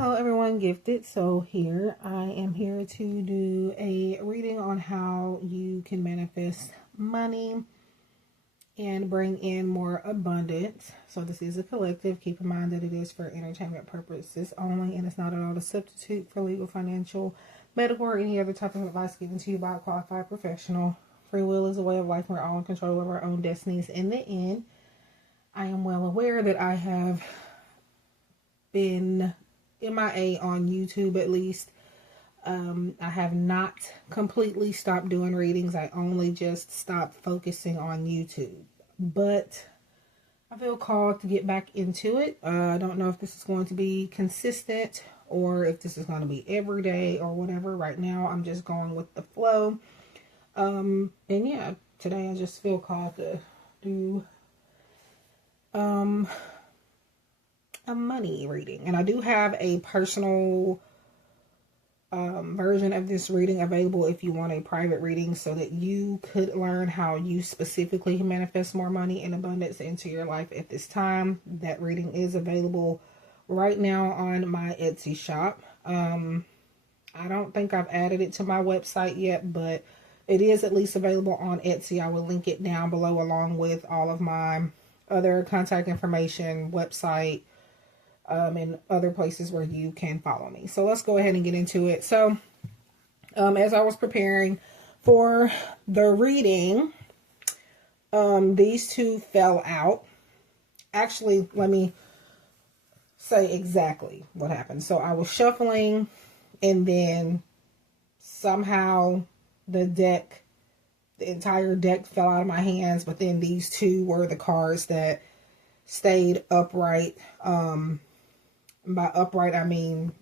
Hello everyone, Gifted. So here I am here to do a reading on how you can manifest money and bring in more abundance. So this is a collective. Keep in mind that it is for entertainment purposes only, and it's not at all a substitute for legal, financial, medical, or any other type of advice given to you by a qualified professional. Free will is a way of life. We're all in control of our own destinies. In the end, I am well aware that I have been MIA on YouTube, at least. I have not completely stopped doing readings. I only just stopped focusing on YouTube. But I feel called to get back into it. I don't know if this is going to be consistent or if this is going to be every day or whatever. Right now, I'm just going with the flow. And yeah, today I just feel called to do a money reading, and I do have a personal version of this reading available if you want a private reading so that you could learn how you specifically can manifest more money and abundance into your life at this time. That reading is available right now on my Etsy shop. I don't think I've added it to my website yet, but it is at least available on Etsy. I will link it down below along with all of my other contact information, website, and other places where you can follow me. So let's go ahead and get into it. So as I was preparing for the reading, these two fell out. Actually, let me say exactly what happened. So I was shuffling, and then somehow the entire deck fell out of my hands, but then these two were the cards that stayed upright. By upright, I mean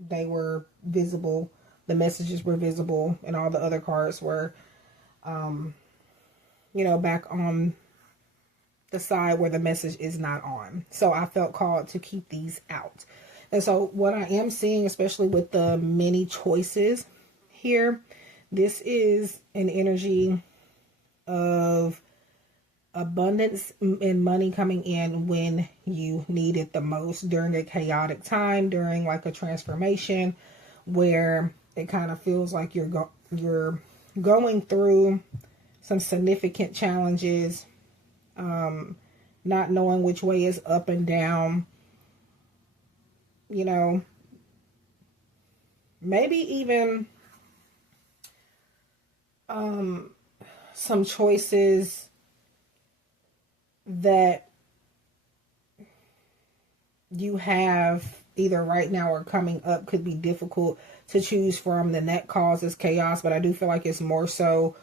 they were visible. The messages were visible, and all the other cards were, back on the side where the message is not on. So I felt called to keep these out. And so what I am seeing, especially with the many choices here, this is an energy of abundance and money coming in when you need it the most, during a chaotic time, during like a transformation where it kind of feels like you're going through some significant challenges, not knowing which way is up and down, maybe even some choices that you have either right now or coming up could be difficult to choose from, then that causes chaos. But I do feel like it's more so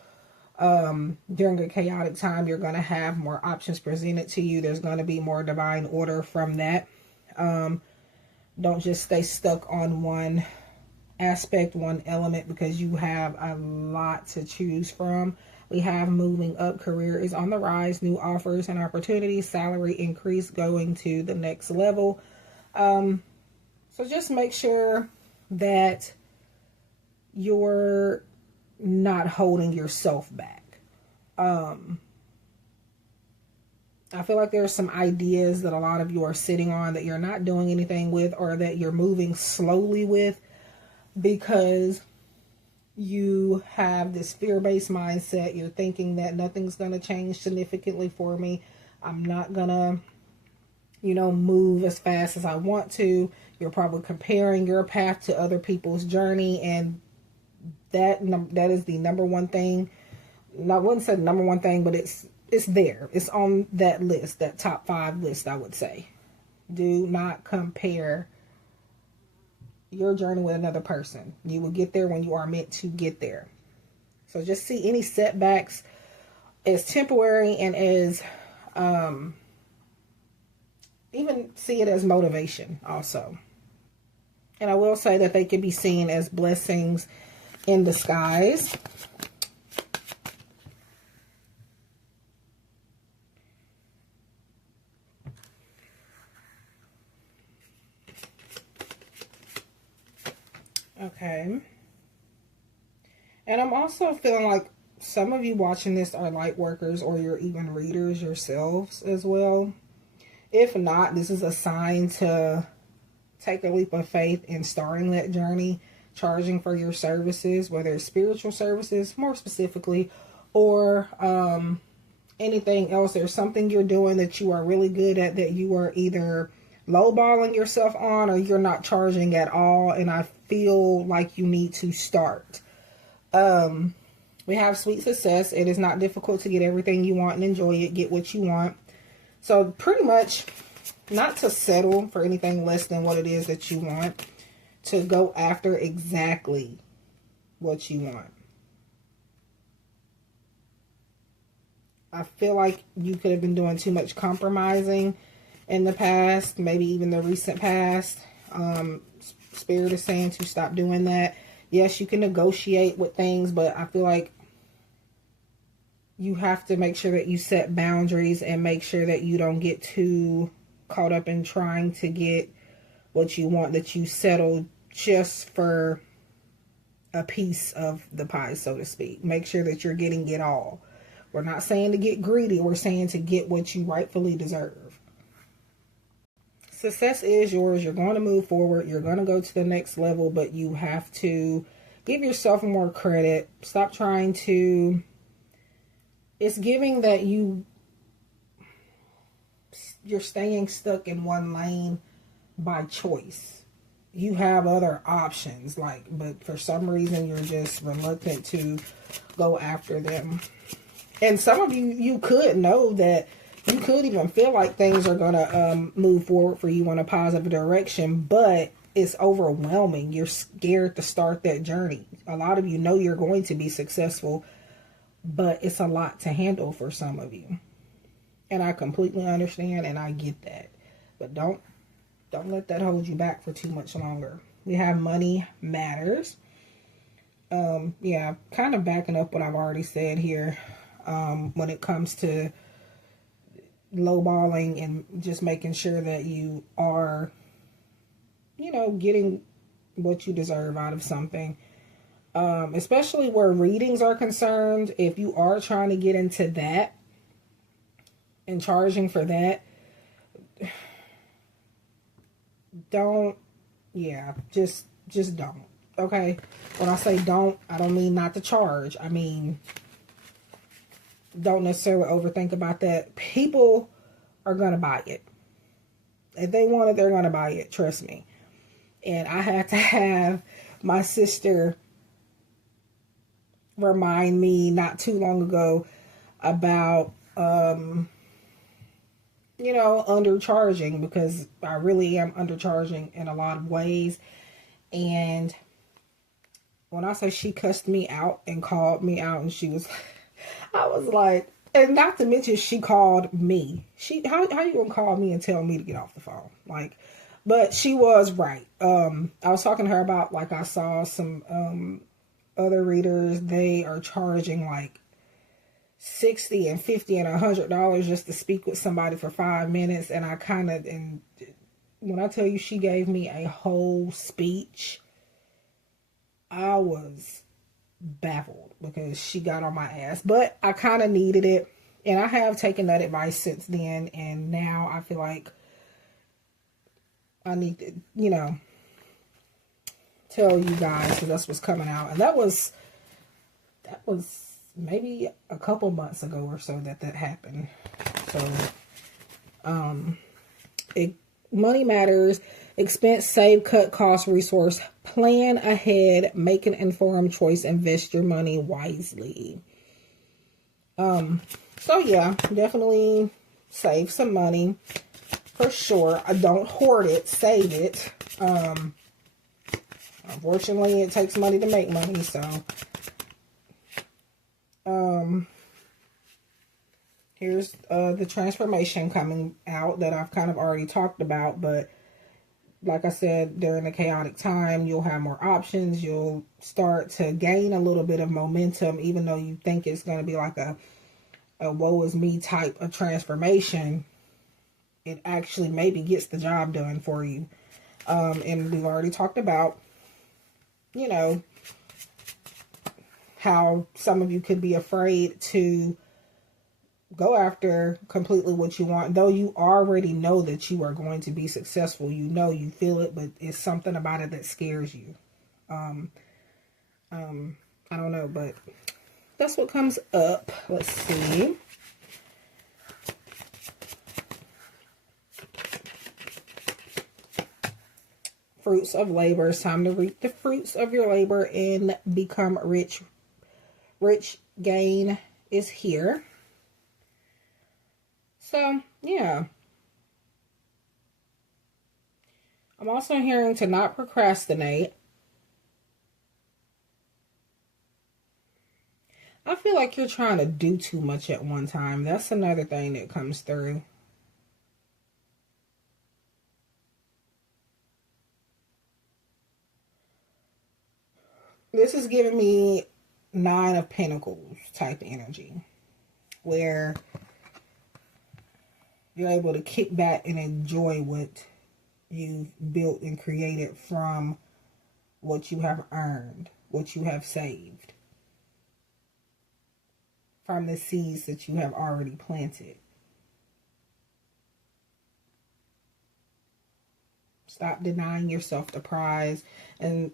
during a chaotic time, you're going to have more options presented to you. There's going to be more divine order from that. Don't just stay stuck on one aspect, one element, because you have a lot to choose from. We have moving up, career is on the rise, new offers and opportunities, salary increase, going to the next level. So just make sure that you're not holding yourself back. I feel like there's some ideas that a lot of you are sitting on that you're not doing anything with, or that you're moving slowly with, because you have this fear-based mindset. You're thinking that nothing's going to change significantly for me. I'm not going to, move as fast as I want to. You're probably comparing your path to other people's journey, and that is the number one thing. I wouldn't say the number one thing, but it's there. It's on that list, that top 5 list, I would say. Do not compare your journey with another person. You will get there when you are meant to get there. So just see any setbacks as temporary, and as even see it as motivation also. And I will say that they can be seen as blessings in disguise. Okay. And I'm also feeling like some of you watching this are light workers, or you're even readers yourselves as well. If not, this is a sign to take a leap of faith in starting that journey, charging for your services, whether it's spiritual services, more specifically, or anything else. There's something you're doing that you are really good at that you are either lowballing yourself on or you're not charging at all. And I feel like you need to start. We have sweet success. It is not difficult to get everything you want and enjoy it. Get what you want. So pretty much not to settle for anything less than what it is that you want. To go after exactly what you want. I feel like you could have been doing too much compromising in the past, maybe even the recent past. Spirit is saying to stop doing that. Yes, you can negotiate with things, but I feel like you have to make sure that you set boundaries and make sure that you don't get too caught up in trying to get what you want, that you settle just for a piece of the pie, so to speak. Make sure that you're getting it all. We're not saying to get greedy. We're saying to get what you rightfully deserve. Success is yours. You're going to move forward. You're going to go to the next level, but you have to give yourself more credit. Stop trying to... It's giving that you're staying stuck in one lane by choice. You have other options, but for some reason you're just reluctant to go after them. And some of you could know that you could even feel like things are going to move forward for you in a positive direction, but it's overwhelming. You're scared to start that journey. A lot of you know you're going to be successful, but it's a lot to handle for some of you. And I completely understand and I get that. But don't let that hold you back for too much longer. We have money matters. Yeah, kind of backing up what I've already said here. When it comes to lowballing and just making sure that you are, getting what you deserve out of something. Especially where readings are concerned. If you are trying to get into that and charging for that, just don't. Okay? When I say don't, I don't mean not to charge. I mean, don't necessarily overthink about that. People are going to buy it. If they want it, they're going to buy it. Trust me. And I had to have my sister remind me not too long ago about, undercharging, because I really am undercharging in a lot of ways. And when I say she cussed me out and called me out, and I was like, and not to mention she called me. How you gonna call me and tell me to get off the phone? But she was right. I was talking to her about, I saw some other readers, they are charging $60 and $50 and $100 just to speak with somebody for 5 minutes. And and when I tell you she gave me a whole speech, I was baffled because she got on my ass. But I kind of needed it, and I have taken that advice since then, and now I feel like I need to, tell you guys, because that's what's coming out. And that was maybe a couple months ago or so that happened. So money matters. Expense, save, cut, cost, resource. Plan ahead. Make an informed choice. Invest your money wisely. So yeah, definitely save some money for sure. Don't hoard it. Save it. Unfortunately, it takes money to make money, so here's the transformation coming out that I've kind of already talked about. But like I said, during a chaotic time, you'll have more options. You'll start to gain a little bit of momentum, even though you think it's going to be like a woe is me type of transformation. It actually maybe gets the job done for you. And we've already talked about, how some of you could be afraid to go after completely what you want, though you already know that you are going to be successful. You know, you feel it, but it's something about it that scares you. I don't know, but that's what comes up. Let's see. Fruits of labor. It's time to reap the fruits of your labor and become rich. Rich gain is here. So, yeah. I'm also hearing to not procrastinate. I feel like you're trying to do too much at one time. That's another thing that comes through. This is giving me 9 of Pentacles type energy, where you're able to kick back and enjoy what you've built and created from what you have earned, what you have saved, from the seeds that you have already planted. Stop denying yourself the prize. And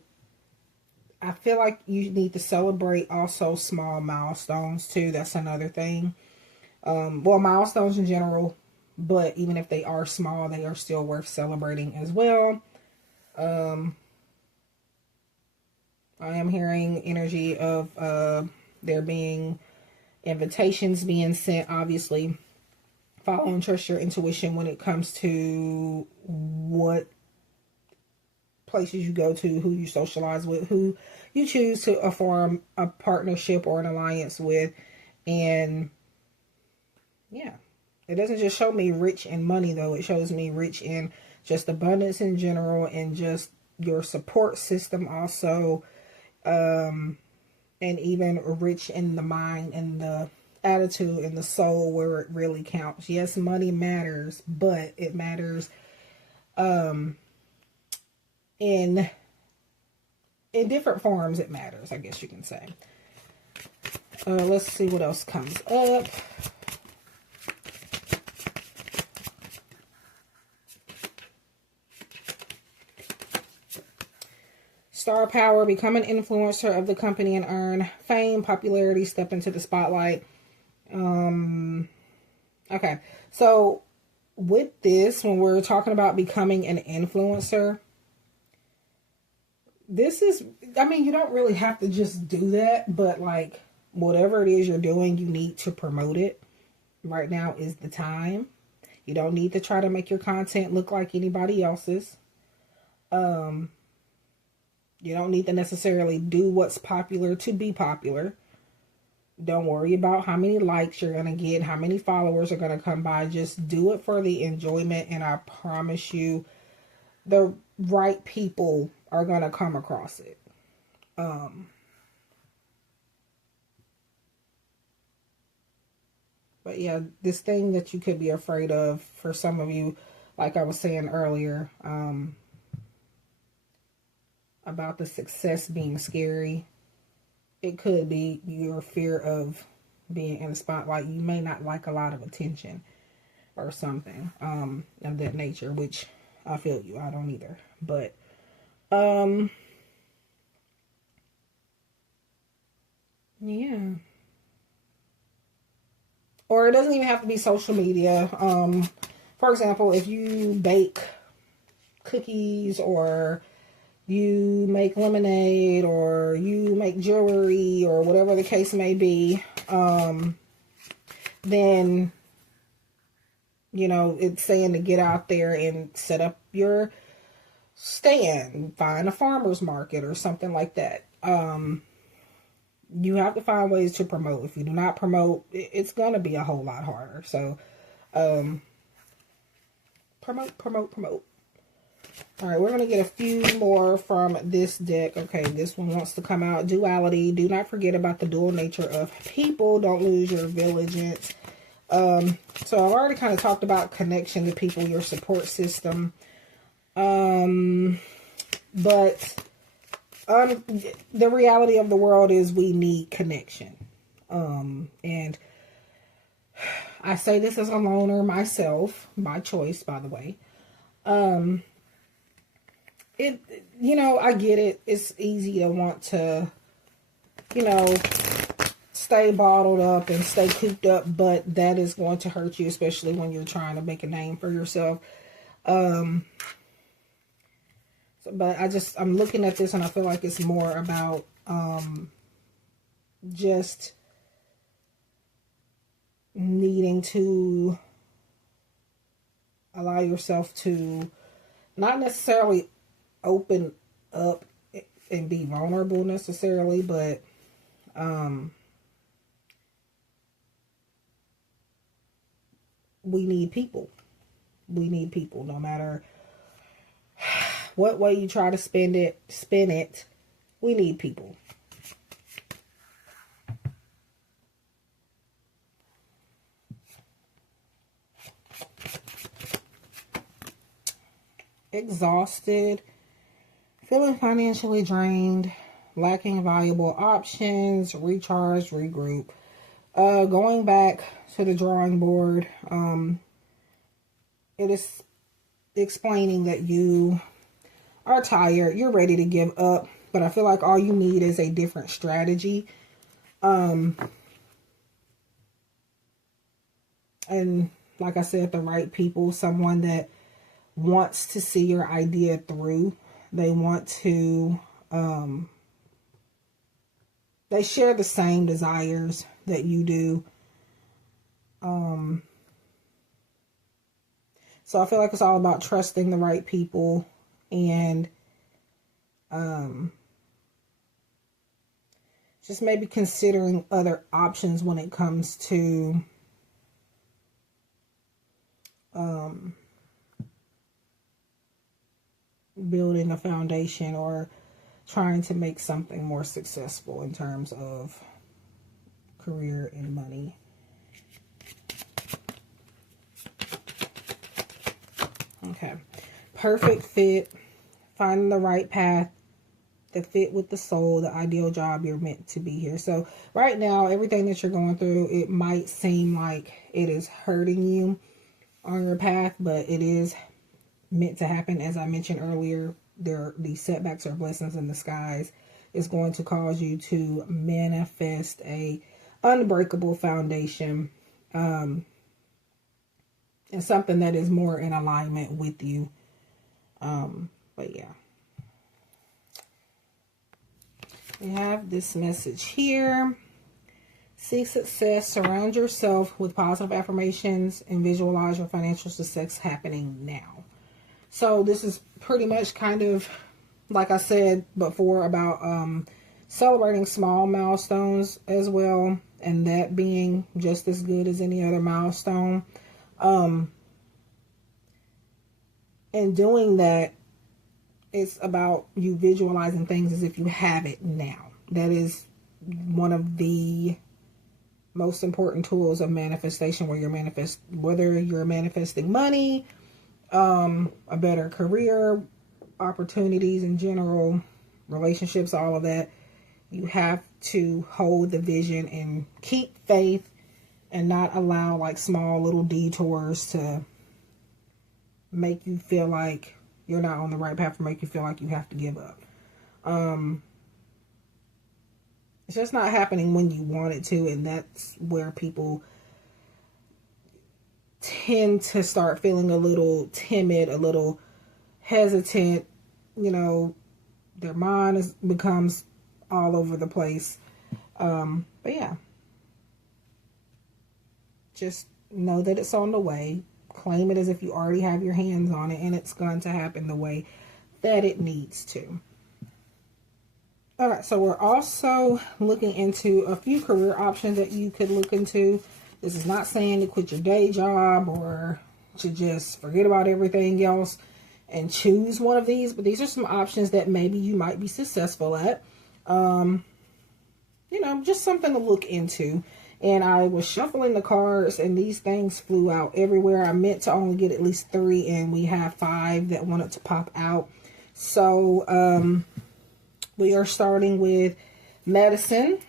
I feel like you need to celebrate also small milestones too. That's another thing. Well, milestones in general, but even if they are small, they are still worth celebrating as well. I am hearing energy of there being invitations being sent. Obviously, follow and trust your intuition when it comes to what places you go to, who you socialize with, who you choose to form a partnership or an alliance with. And yeah, it doesn't just show me rich in money though. It shows me rich in just abundance in general, and just your support system also. And even rich in the mind and the attitude and the soul, where it really counts. Yes, money matters, but it matters in different forms. It matters, I guess you can say. Let's see what else comes up. Star power. Become an influencer of the company and earn fame, popularity, step into the spotlight. Okay, so with this, when we're talking about becoming an influencer, this is, I mean, you don't really have to just do that, but like whatever it is you're doing, you need to promote it. Right now is the time. You don't need to try to make your content look like anybody else's. You don't need to necessarily do what's popular to be popular. Don't worry about how many likes you're going to get, how many followers are going to come by. Just do it for the enjoyment, and I promise you, the right people are going to come across it. But yeah, this thing that you could be afraid of, for some of you, like I was saying earlier, about the success being scary. It could be your fear of being in the spotlight. You may not like a lot of attention or something of that nature, which I feel you. I don't either. But yeah. Or it doesn't even have to be social media. For example, if you bake cookies, or you make lemonade, or you make jewelry, or whatever the case may be, then, you know, it's saying to get out there and set up your stand, find a farmer's market or something like that. You have to find ways to promote. If you do not promote, it's going to be a whole lot harder. So, promote. All right, we're going to get a few more from this deck. Okay, this one wants to come out. Duality. Do not forget about the dual nature of people. Don't lose your vigilance. So I've already kind of talked about connection to people, your support system. But the reality of the world is we need connection. And I say this as a loner myself, by choice, by the way. It, I get it. It's easy to want to, stay bottled up and stay cooped up, but that is going to hurt you, especially when you're trying to make a name for yourself. But I'm looking at this and I feel like it's more about, just needing to allow yourself to not necessarily open up and be vulnerable necessarily, but we need people. We need people, no matter what way you try to spin it, we need people. Exhausted, feeling financially drained, lacking valuable options, recharge, regroup. Going back to the drawing board, it is explaining that you are tired, you're ready to give up, but I feel like all you need is a different strategy. And like I said, the right people, someone that wants to see your idea through. They want to, they share the same desires that you do. So I feel like it's all about trusting the right people and, just maybe considering other options when it comes to, building a foundation or trying to make something more successful in terms of career and money. Okay. Perfect fit. Finding the right path, the fit with the soul, the ideal job, you're meant to be here. So right now, everything that you're going through, it might seem like it is hurting you on your path, but it is meant to happen. As I mentioned earlier, these setbacks are blessings in disguise. It's going to cause you to manifest a unbreakable foundation, and something that is more in alignment with you. But yeah, we have this message here. Seek success, surround yourself with positive affirmations, and visualize your financial success happening now. So this is pretty much kind of, like I said before, about celebrating small milestones as well, and that being just as good as any other milestone. And doing that, it's about you visualizing things as if you have it now. That is one of the most important tools of manifestation, whether you're manifesting money, a better career, opportunities in general, relationships, all of that. You have to hold the vision and keep faith and not allow like small little detours to make you feel like you're not on the right path or make you feel like you have to give up. It's just not happening when you want it to, and that's where people tend to start feeling a little timid, a little hesitant. Their mind becomes all over the place. But yeah, just know that it's on the way. Claim it as if you already have your hands on it, and it's going to happen the way that it needs to. All right, so we're also looking into a few career options that you could look into. This is not saying to quit your day job or to just forget about everything else and choose one of these, but these are some options that maybe you might be successful at. Just something to look into. And I was shuffling the cards and these things flew out everywhere. I meant to only get at least 3 and we have 5 that wanted to pop out. So we are starting with medicine.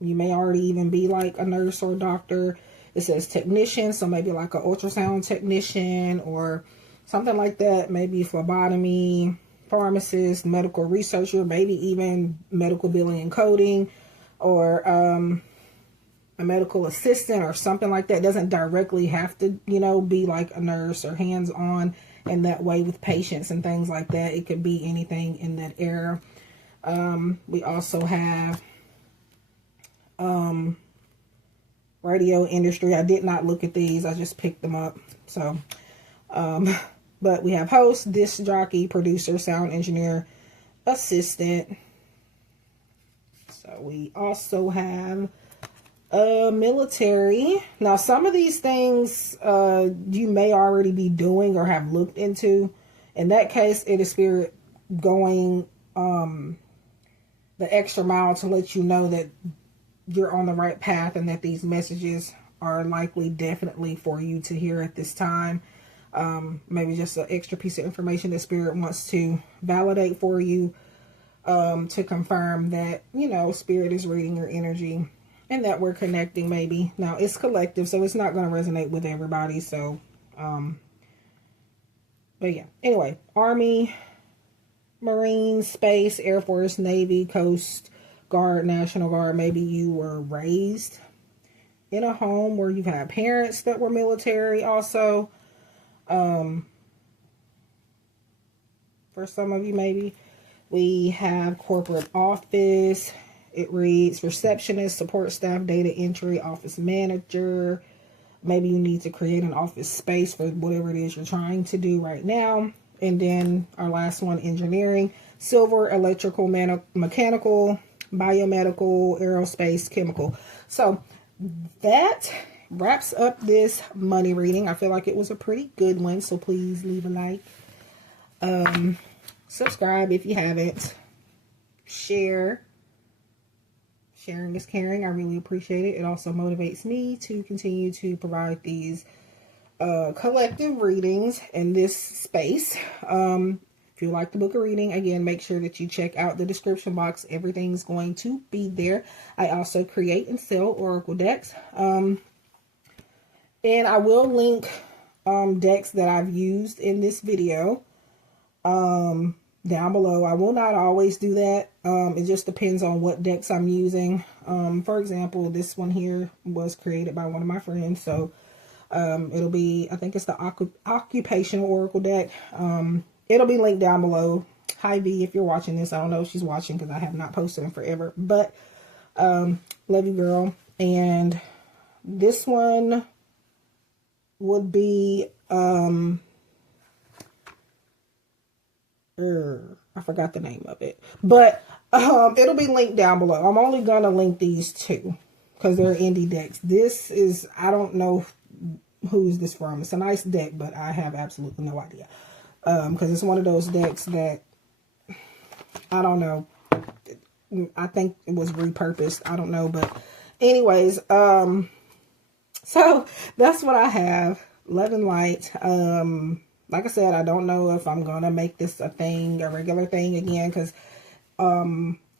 You may already even be like a nurse or a doctor. It says technician, so maybe like an ultrasound technician or something like that. Maybe phlebotomy, pharmacist, medical researcher, maybe even medical billing and coding, or a medical assistant or something like that. It doesn't directly have to, you know, be like a nurse or hands-on in that way with patients and things like that. It could be anything in that era. We also have radio industry. I did not look at these. I just picked them up. So, but we have host, disc jockey, producer, sound engineer, assistant. So we also have military. Now, some of these things you may already be doing or have looked into. In that case, it is Spirit going the extra mile to let you know that you're on the right path and that these messages are likely definitely for you to hear at this time. Maybe just an extra piece of information that Spirit wants to validate for you, to confirm that, you know, Spirit is reading your energy and that we're connecting maybe. Now, it's collective, so it's not going to resonate with everybody. So, but yeah. Anyway, Army, Marines, Space, Air Force, Navy, Coast Guard, National Guard. Maybe you were raised in a home where you've had parents that were military also. For some of you, maybe. We have corporate office. It reads receptionist, support staff, data entry, office manager. Maybe you need to create an office space for whatever it is you're trying to do right now. And then our last one, engineering, civil, electrical, mechanical, biomedical, aerospace, chemical. So that wraps up this money reading. I feel like it was a pretty good one. So please leave a like. Subscribe if you haven't. Share. Sharing is caring. I really appreciate it. It also motivates me to continue to provide these collective readings in this space. If you like to book a reading, again, make sure that you check out the description box. Everything's going to be there. I also create and sell Oracle decks. And I will link decks that I've used in this video down below. I will not always do that. It just depends on what decks I'm using. For example, this one here was created by one of my friends. So it'll be, I think it's the occupational Oracle deck. It'll be linked down below. Hi V, if you're watching this. I don't know if she's watching because I have not posted in forever. But love you, girl. And this one would be I forgot the name of it, but it'll be linked down below. I'm only gonna link these two because they're indie decks. This is, I don't know who's this from. It's a nice deck, but I have absolutely no idea, because it's one of those decks that I don't know. I think it was repurposed. I don't know, but anyways, so that's what I have. Love and light. Like I said, I don't know if I'm going to make this a thing, a regular thing again, because a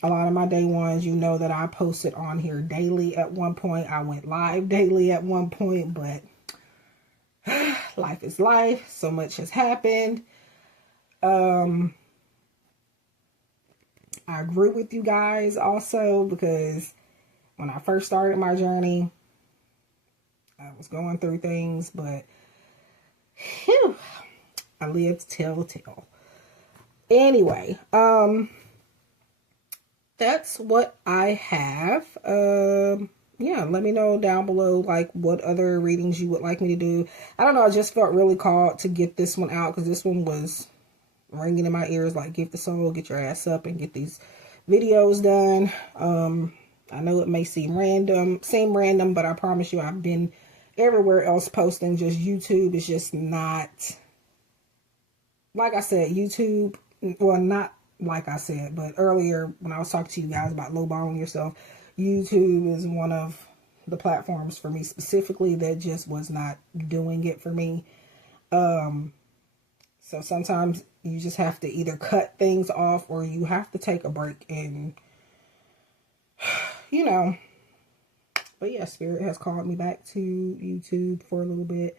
lot of my day ones, you know that I posted on here daily at one point. I went live daily at one point, but life is life. So much has happened. I agree with you guys also, because when I first started my journey, I was going through things, but whew, I lived to tell the tale. Anyway, that's what I have. Yeah, let me know down below, like, what other readings you would like me to do. I don't know, I just felt really called to get this one out, because this one was ringing in my ears, like, Gift of Soul, get your ass up and get these videos done. I know it may seem random, but I promise you I've been everywhere else posting. Just YouTube is just not, like I said, YouTube, well, not like I said, but earlier when I was talking to you guys about lowballing yourself, YouTube is one of the platforms for me specifically that just was not doing it for me. So sometimes you just have to either cut things off, or you have to take a break and, you know, But yeah, Spirit has called me back to YouTube for a little bit.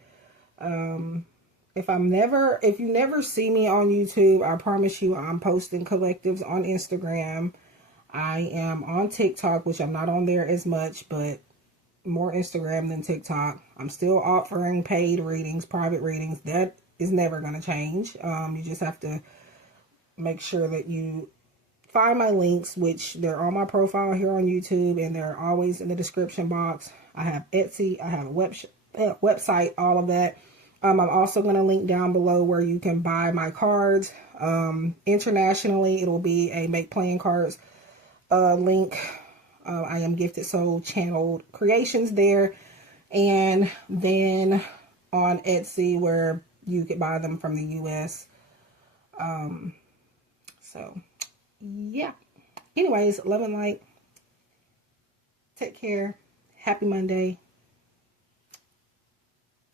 If you never see me on YouTube, I promise you I'm posting collectives on Instagram. I am on TikTok, which I'm not on there as much, but more Instagram than TikTok. I'm still offering paid readings, private readings. That is never going to change. You just have to make sure that you find my links, which they're on my profile here on YouTube, and they're always in the description box. I have Etsy, I have a website, all of that. I'm also going to link down below where you can buy my cards. Internationally, it'll be a Make Playing Cards link. I am Gifted Soul Channeled Creations there. And then on Etsy where you could buy them from the US. So, yeah. Anyways, love and light. Take care. Happy Monday.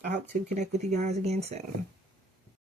I hope to connect with you guys again soon.